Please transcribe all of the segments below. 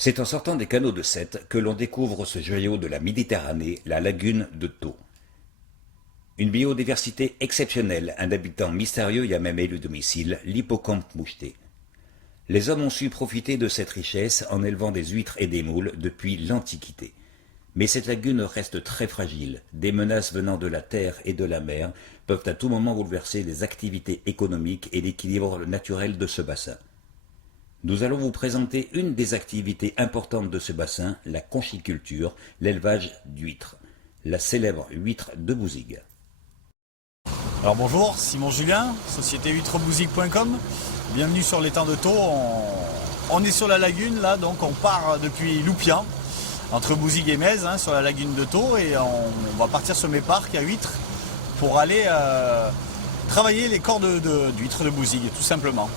C'est en sortant des canaux de Sète que l'on découvre ce joyau de la Méditerranée, la lagune de Thau. Une biodiversité exceptionnelle, un habitant mystérieux y a même élu domicile, l'hippocampe moucheté. Les hommes ont su profiter de cette richesse en élevant des huîtres et des moules depuis l'Antiquité. Mais cette lagune reste très fragile. Des menaces venant de la terre et de la mer peuvent à tout moment bouleverser les activités économiques et l'équilibre naturel de ce bassin. Nous allons vous présenter une des activités importantes de ce bassin, la conchiculture, l'élevage d'huîtres, la célèbre huître de Bouzigues. Alors bonjour, Simon Julien, société huîtrebouzigues.com. Bienvenue sur l'étang de Thau. On est sur la lagune là, donc on part depuis Loupian, entre Bouzigues et Metz, sur la lagune de Thau, et on va partir sur mes parcs à huîtres pour aller travailler les corps d'huîtres de Bouzigues, tout simplement.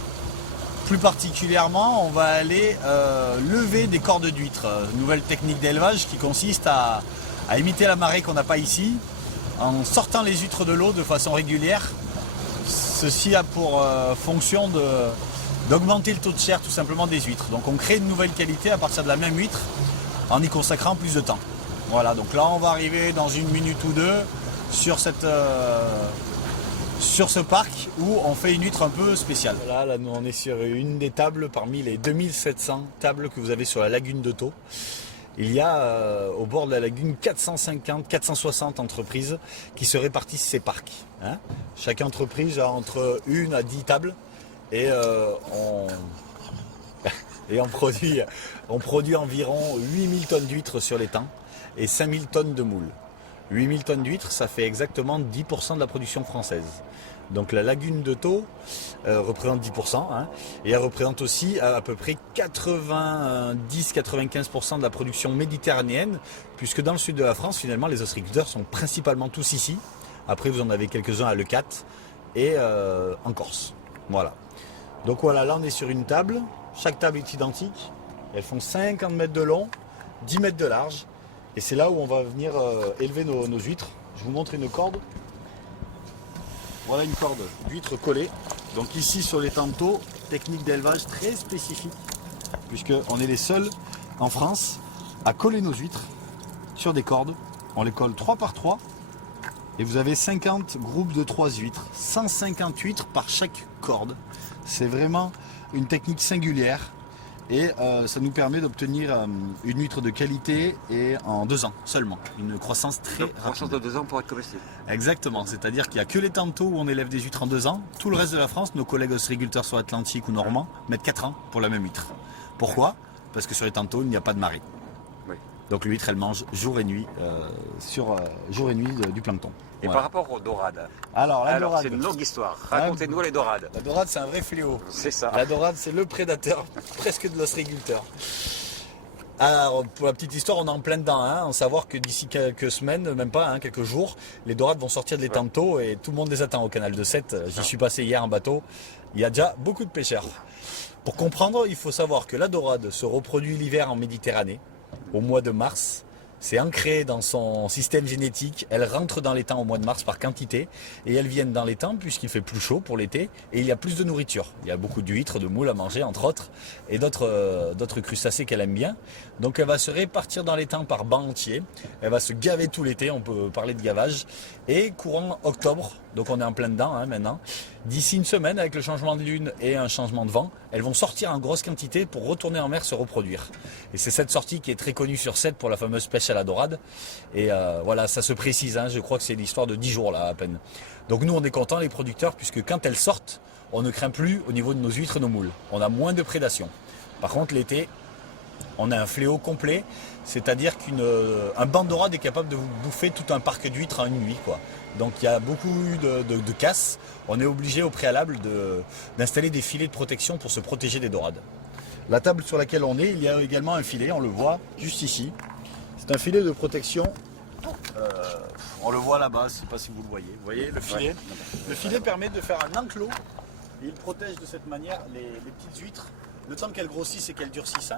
Plus particulièrement, on va aller lever des cordes d'huîtres. Nouvelle technique d'élevage qui consiste à imiter la marée qu'on n'a pas ici, en sortant les huîtres de l'eau de façon régulière. Ceci a pour fonction d'augmenter le taux de chair tout simplement des huîtres. Donc on crée une nouvelle qualité à partir de la même huître en y consacrant plus de temps. Voilà, donc là on va arriver dans une minute ou deux sur ce parc où on fait une huître un peu spéciale. Là, nous on est sur une des tables parmi les 2700 tables que vous avez sur la lagune de Thau. Il y a au bord de la lagune 450-460 entreprises qui se répartissent ces parcs. Chaque entreprise a entre 1 à 10 tables et on produit environ 8000 tonnes d'huîtres sur l'étang et 5000 tonnes de moules. 8000 tonnes d'huîtres, ça fait exactement 10% de la production française. Donc la lagune de Thau représente 10%, et elle représente aussi à peu près 90-95% de la production méditerranéenne, puisque dans le sud de la France, finalement, les ostréiculteurs sont principalement tous ici. Après, vous en avez quelques-uns à Leucate et en Corse. Voilà. Donc voilà, là on est sur une table. Chaque table est identique. Elles font 50 mètres de long, 10 mètres de large. Et c'est là où on va venir élever nos huîtres. Je vous montre une corde. Voilà une corde d'huîtres collée. Donc ici sur l'étang de Thau, technique d'élevage très spécifique, puisqu'on est les seuls en France à coller nos huîtres sur des cordes. On les colle 3 par 3 et vous avez 50 groupes de 3 huîtres, 150 huîtres par chaque corde. C'est vraiment une technique singulière. Et ça nous permet d'obtenir une huître de qualité et en 2 ans seulement. Une croissance très rapide. Croissance de 2 ans pour être comestible. Exactement, c'est-à-dire qu'il n'y a que l'étang de Thau où on élève des huîtres en 2 ans. Tout le reste de la France, nos collègues ostréiculteurs sur Atlantique ou Normands, mettent 4 ans pour la même huître. Pourquoi? Parce que sur l'étang de Thau, il n'y a pas de marée. Oui. Donc l'huître, elle mange jour et nuit, du plancton. Et voilà. Par rapport aux dorades, alors c'est une longue histoire. Racontez-nous les dorades. La dorade, c'est un vrai fléau. C'est ça. La dorade, c'est le prédateur presque de l'ostréiculteur. Alors, pour la petite histoire, on est en plein dedans. En savoir que d'ici quelques semaines, même pas, quelques jours, les dorades vont sortir de l'étang de Thau et tout le monde les attend au canal de Sète. J'y suis passé hier en bateau. Il y a déjà beaucoup de pêcheurs. Pour comprendre, il faut savoir que la dorade se reproduit l'hiver en Méditerranée, au mois de mars. C'est ancré dans son système génétique. Elles rentrent dans l'étang au mois de mars par quantité et elles viennent dans l'étang puisqu'il fait plus chaud pour l'été et il y a plus de nourriture. Il y a beaucoup d'huîtres, de moules à manger entre autres et d'autres crustacés qu'elle aime bien. Donc elle va se répartir dans l'étang par banc entier. Elle va se gaver tout l'été, on peut parler de gavage. Et courant octobre, donc on est en plein dedans maintenant, d'ici une semaine avec le changement de lune et un changement de vent, elles vont sortir en grosse quantité pour retourner en mer se reproduire. Et c'est cette sortie qui est très connue sur Sète pour la fameuse pêche à la dorade. Et voilà, ça se précise, je crois que c'est l'histoire de 10 jours là à peine. Donc nous on est contents les producteurs puisque quand elles sortent, on ne craint plus au niveau de nos huîtres et nos moules. On a moins de prédation. Par contre l'été, on a un fléau complet, c'est-à-dire qu'un banc de dorade est capable de vous bouffer tout un parc d'huîtres en une nuit, quoi. Donc il y a beaucoup de casse. On est obligé au préalable d'installer des filets de protection pour se protéger des dorades. La table sur laquelle on est, il y a également un filet, on le voit juste ici. C'est un filet de protection. On le voit là-bas, je ne sais pas si vous le voyez. Vous voyez le filet? Ouais. Le filet permet de faire un enclos et il protège de cette manière les petites huîtres le temps qu'elles grossissent et qu'elles durcissent.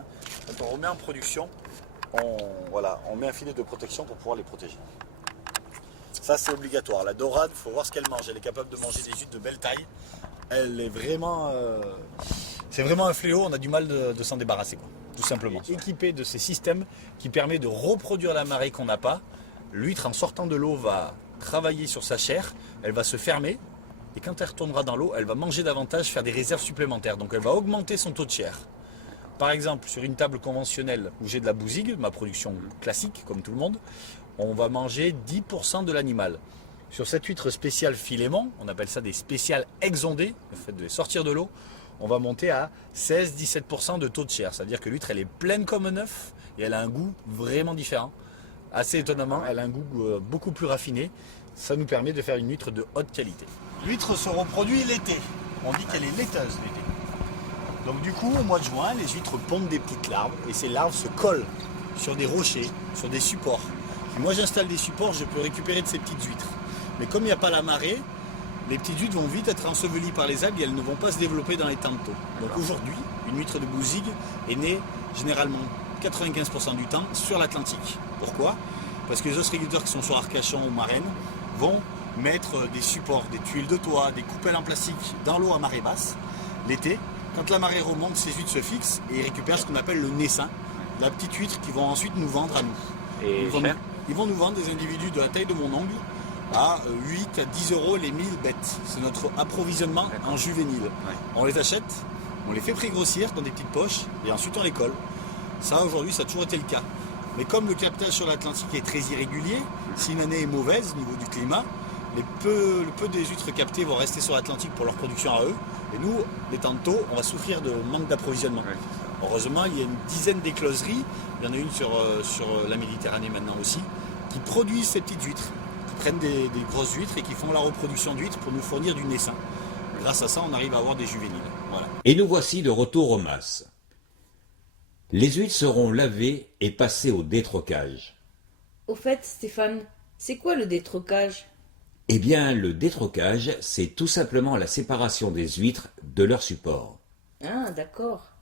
Quand on remet en production, on met un filet de protection pour pouvoir les protéger. Ça c'est obligatoire. La dorade, il faut voir ce qu'elle mange. Elle est capable de manger des huîtres de belle taille. Elle est vraiment C'est vraiment un fléau, on a du mal de s'en débarrasser, quoi, tout simplement. Équipé de ces systèmes qui permettent de reproduire la marée qu'on n'a pas, l'huître en sortant de l'eau va travailler sur sa chair, elle va se fermer, et quand elle retournera dans l'eau, elle va manger davantage, faire des réserves supplémentaires, donc elle va augmenter son taux de chair. Par exemple, sur une table conventionnelle où j'ai de la bousigues, ma production classique, comme tout le monde, on va manger 10% de l'animal. Sur cette huître spéciale filémon, on appelle ça des spéciales exondées, le fait de les sortir de l'eau, on va monter à 16-17% de taux de chair. C'est-à-dire que l'huître, elle est pleine comme un œuf et elle a un goût vraiment différent. Assez étonnamment, elle a un goût beaucoup plus raffiné. Ça nous permet de faire une huître de haute qualité. L'huître se reproduit l'été. On dit qu'elle est laiteuse l'été. Donc du coup, au mois de juin, les huîtres pondent des petites larves et ces larves se collent sur des rochers, sur des supports. Et moi, j'installe des supports, je peux récupérer de ces petites huîtres. Mais comme il n'y a pas la marée, les petites huîtres vont vite être ensevelies par les algues et elles ne vont pas se développer dans les temps de taux. Donc aujourd'hui, une huître de bousigue est née généralement 95% du temps sur l'Atlantique. Pourquoi? Parce que les ostréiculteurs qui sont sur Arcachon ou Marennes vont mettre des supports, des tuiles de toit, des coupelles en plastique dans l'eau à marée basse. L'été, quand la marée remonte, ces huîtres se fixent et ils récupèrent ce qu'on appelle le naissin, la petite huître qu'ils vont ensuite nous vendre à nous. Et Ils vont nous vendre des individus de la taille de mon ongle à 8 à 10 euros les 1000 bêtes. C'est notre approvisionnement en juvénile. Ouais. On les achète, on les fait pré-grossir dans des petites poches et ensuite on les colle. Ça aujourd'hui ça a toujours été le cas. Mais comme le captage sur l'Atlantique est très irrégulier, si une année est mauvaise au niveau du climat, le peu des huîtres captées vont rester sur l'Atlantique pour leur production à eux. Et nous, les temps de taux, on va souffrir de manque d'approvisionnement. Ouais, Heureusement, il y a une dizaine d'écloseries, il y en a une sur la Méditerranée maintenant aussi, qui produisent ces petites huîtres, qui prennent des grosses huîtres et qui font la reproduction d'huîtres pour nous fournir du naissin. Grâce à ça, on arrive à avoir des juvéniles. Voilà. Et nous voici de retour aux masses. Les huîtres seront lavées et passées au détrocage. Au fait, Stéphane, c'est quoi le détrocage? Eh bien, le détrocage, c'est tout simplement la séparation des huîtres de leur support. Ah, d'accord.